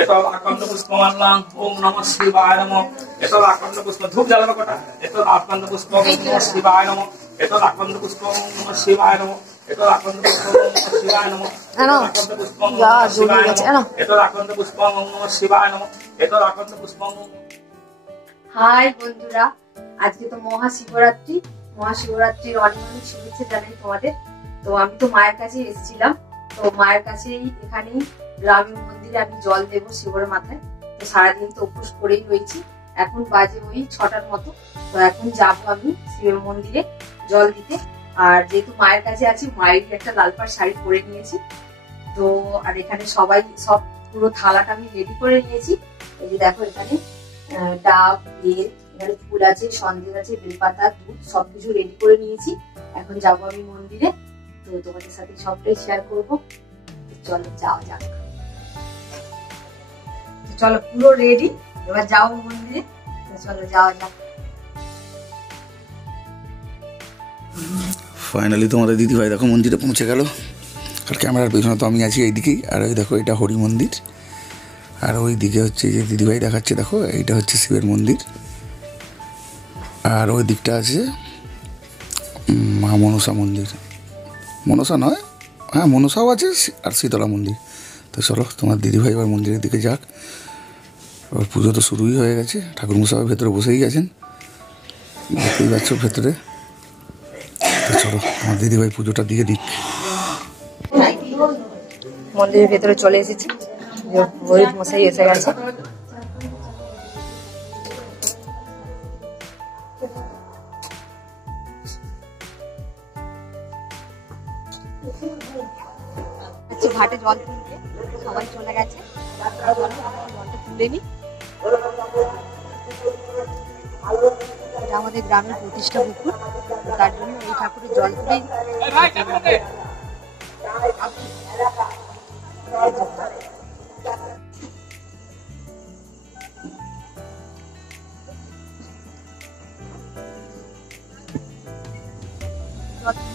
এতো আকন্দ পুষ্প মানলাম। ওম নমঃ শিবায় নমঃ। এতো আকন্দ পুষ্প ধূপ জ্বালানো কটা। এতো আকন্দ পুষ্প ওম নমঃ শিবায় নমঃ। এতো আকন্দ পুষ্প ওম নমঃ শিবায় নমঃ। এতো আকন্দ পুষ্প ওম নমঃ শিবায় নমঃ। আকন্দ পুষ্প ওম নমঃ শিবায় নমঃ। এতো আকন্দ পুষ্প ওম নমঃ শিবায় নমঃ। এতো আকন্দ পুষ্প। হাই বন্ধুরা, আজকে তো মহাশিবরাত্রি। মহাশিবরাত্রির অনেক অনেক শুভেচ্ছা জানাই তোমাদের। তো আমি তো মায়ের কাছে এসেছিলাম, তো মায়ের কাছেই এখানেই গ্রামের মন্দিরে আমি জল দেবো শিবের মাথায়। তো সারাদিন তো উপোস করেই রয়েছি। এখন বাজে ওই 6টার মতো। তো এখন যাবো আমি শিবের মন্দিরে জল দিতে। আর যেহেতু মায়ের কাছে আছি, মায়ের একটা লাল পাড় শাড়ি পরে নিয়েছি। তো আর এখানে সবাই সব পুরো থালাটা আমি রেডি করে নিয়েছি। এই যে দেখো, এখানে ডাব, বেল, এখানে ফুল আছে, সন্দেশ আছে, বেলপাতা, দুধ সবকিছু রেডি করে নিয়েছি। এখন যাবো আমি মন্দিরে। তো তোমাদের সাথে সবটাই শেয়ার করবো। চলো যাওয়া যাক। চলো, পুরো রেডি, এবার যাও মন্দিরে। চলো যাওয়া যাক। ফাইনালি তোমাদের দিদিভাই দেখো মন্দিরে পৌঁছে গেল। আর ক্যামেরার পেছনে তো আমি আছি এইদিকেই। আর ওই দেখো, এটা হরি মন্দির। আর ওই দিকে হচ্ছে যে দিদিভাই দেখাচ্ছে, দেখো এইটা হচ্ছে শিবের মন্দির। আর ওই দিকটা আছে মা মনসা মন্দির। মনসা নয়, হ্যাঁ মনসাও আছে, আর শীতলা মন্দির। তো চলো, তোমার দিদিভাই এবার মন্দিরের দিকে যাক। এবার পুজো তো শুরুই হয়ে গেছে। ঠাকুরমশাই ভেতরে বসেই গেছেন, দেখতেই পাচ্ছ ভেতরে। তো চলো, আমার দিদিভাই পুজোটা দিয়ে দিক। মন্দিরের ভেতরে চলে এসেছি, গরিব মশাই এসে গেছে। ঘাটে জল তুলতে সবাই চলে গেছে। জলটা তুলে নি। এটা আমাদের গ্রামের প্রতিষ্ঠা পুকুর, তার জন্য এই ঠাকুরের জল তুলেই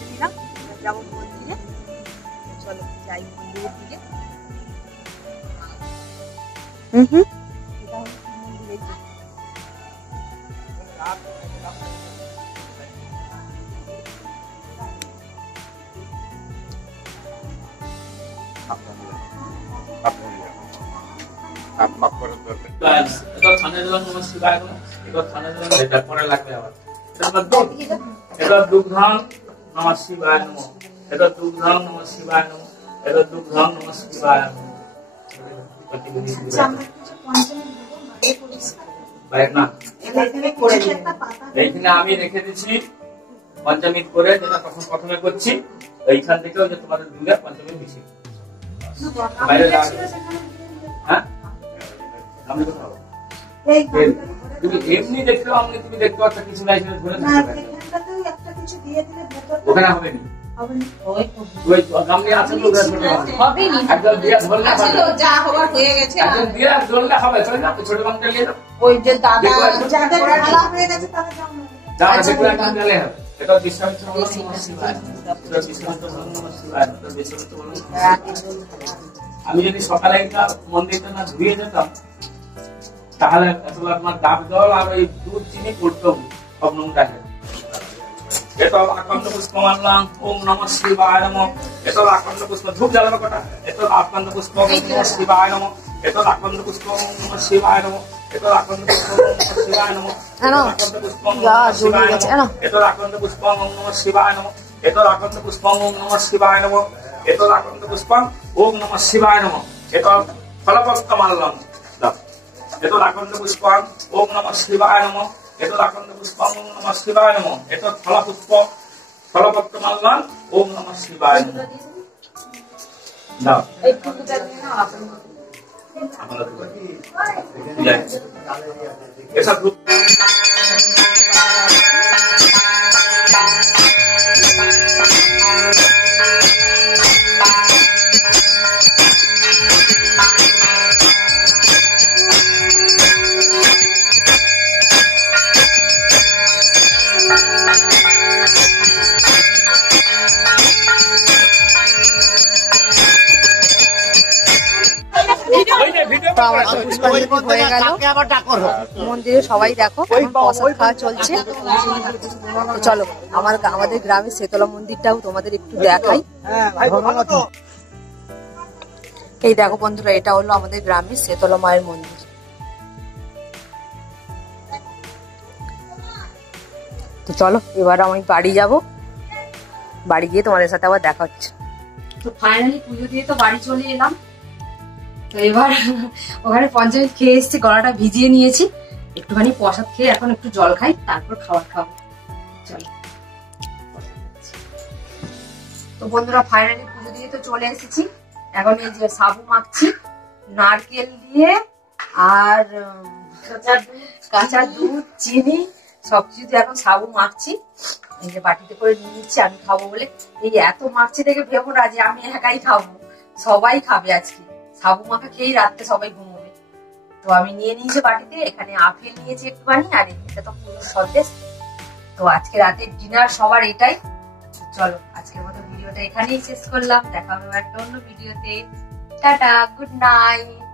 নিলাম। যাবো মন্দিরে। চলো যাই মন্দিরের দিকে। দুগ্ধাং নমঃ শিবায় নমঃ। এটা দুগ্ধাং নমঃ শিবায় নমঃ। এটা দুগ্ধাং নমঃ শিবায় নমঃ। এইখানে আমি রেখে দিচ্ছি পঞ্চামৃত করে, যেটা তখন প্রথমে করছি। এইখান থেকেও যে তোমাদের দুধে পঞ্চামৃত মিশিয়ে বাইরে হ্যাঁ আমি কোথাও তুমি এমনি দেখতে পাবো, তুমি দেখতে পাচ্ছ কিছু নাই, ধরে ওখানে হবে না। ছোট বাংলা ওই যে দাদা আমি যদি সকালে একটা মন্দিরটা না ধুয়ে যেতাম, তাহলে তোমার ডাব জল আর ওই দুধ চিনি পড়তো সব নোংরা। এতো আকন্দ পুষ্প মানলাম। ওম নমঃ শিবায় নমঃ। এতো আকন্দ পুষ্প ধূপ জ্বালানো কটা। এতো আকন্দ পুষ্প ওম নমঃ শিবায় নমঃ। এতো আকন্দ পুষ্প ওম নমঃ শিবায় নমঃ। এতো আকন্দ পুষ্প ওম নমঃ শিবায় নমঃ। আকন্দ পুষ্প ওম নমঃ শিবায় নমঃ। এতো আকন্দ পুষ্প ওম নমঃ শিবায় নমঃ। এতো আকন্দ পুষ্প ওম নমঃ শিবায় নমঃ। এতো আকন্দ পুষ্প ওম নমঃ শিবায় নমঃ। এতো ফলপত্র মানলাম। এতো আকন্দ পুষ্প ওম নমঃ শিবায় নমঃ। এতো আকন্দ পুষ্প ওম নমঃ শিবায় নমঃ। এতো ফলপুষ্প ফলপত্র মানলাম। ওম নমঃ শিবায় নমঃ। দাও এই ফুলটা নিয়ে নাও আপনি। আমরা যাই এসব তো আমার তো পুষ্পাঞ্জলি হয়ে গেল মন্দিরে, সবাই দেখো এখন প্রসাদ খাওয়া চলছে। তো চলো আমাদের গ্রামের শেতলা মন্দিরটাও তোমাদের একটু দেখাই। এই দেখো বন্ধুরা, এটা হলো আমাদের গ্রামের শেতলা মায়ের মন্দির। তো চলো এবার আমি বাড়ি যাব, বাড়ি গিয়ে তোমাদের সাথে আবার দেখা হচ্ছে। তো ফাইনালি পুজো দিয়ে তো বাড়ি চলে এলাম। তো এবার ওখানে পঞ্চায়েত খেয়ে এসেছি, গলাটা ভিজিয়ে নিয়েছি, একটুখানি প্রসাদ খেয়ে এখন একটু জল খাই, তারপর খাবার খাবো। চলো। তো বন্ধুরা ফাইনালি পুজো দিয়ে তো চলে এসেছি, এখন এই যে সাবু মাখছি নারকেল দিয়ে আর কাঁচা দুধ চিনি সবকিছু দিয়ে এখন সাবু মাখছি। এই যে বাটিতে করে নিয়ে নিচ্ছি আমি খাবো বলে। এই এত মাখছি দেখে ভেবো না যে আমি একাই খাবো, সবাই খাবে আজকে। সাবু মাখা খেয়েই রাত্রে সবাই ঘুমোবে। তো আমি নিয়ে নিয়েছি বাটিতে, এখানে আপেল নিয়েছি একটুখানি, আর এটা তো পুরো সন্দেশ। তো আজকে রাতে ডিনার সবার এটাই। চলো আজকের মতো ভিডিওটা এখানেই শেষ করলাম, দেখা হবে একটা অন্য ভিডিওতে। Tata, good night.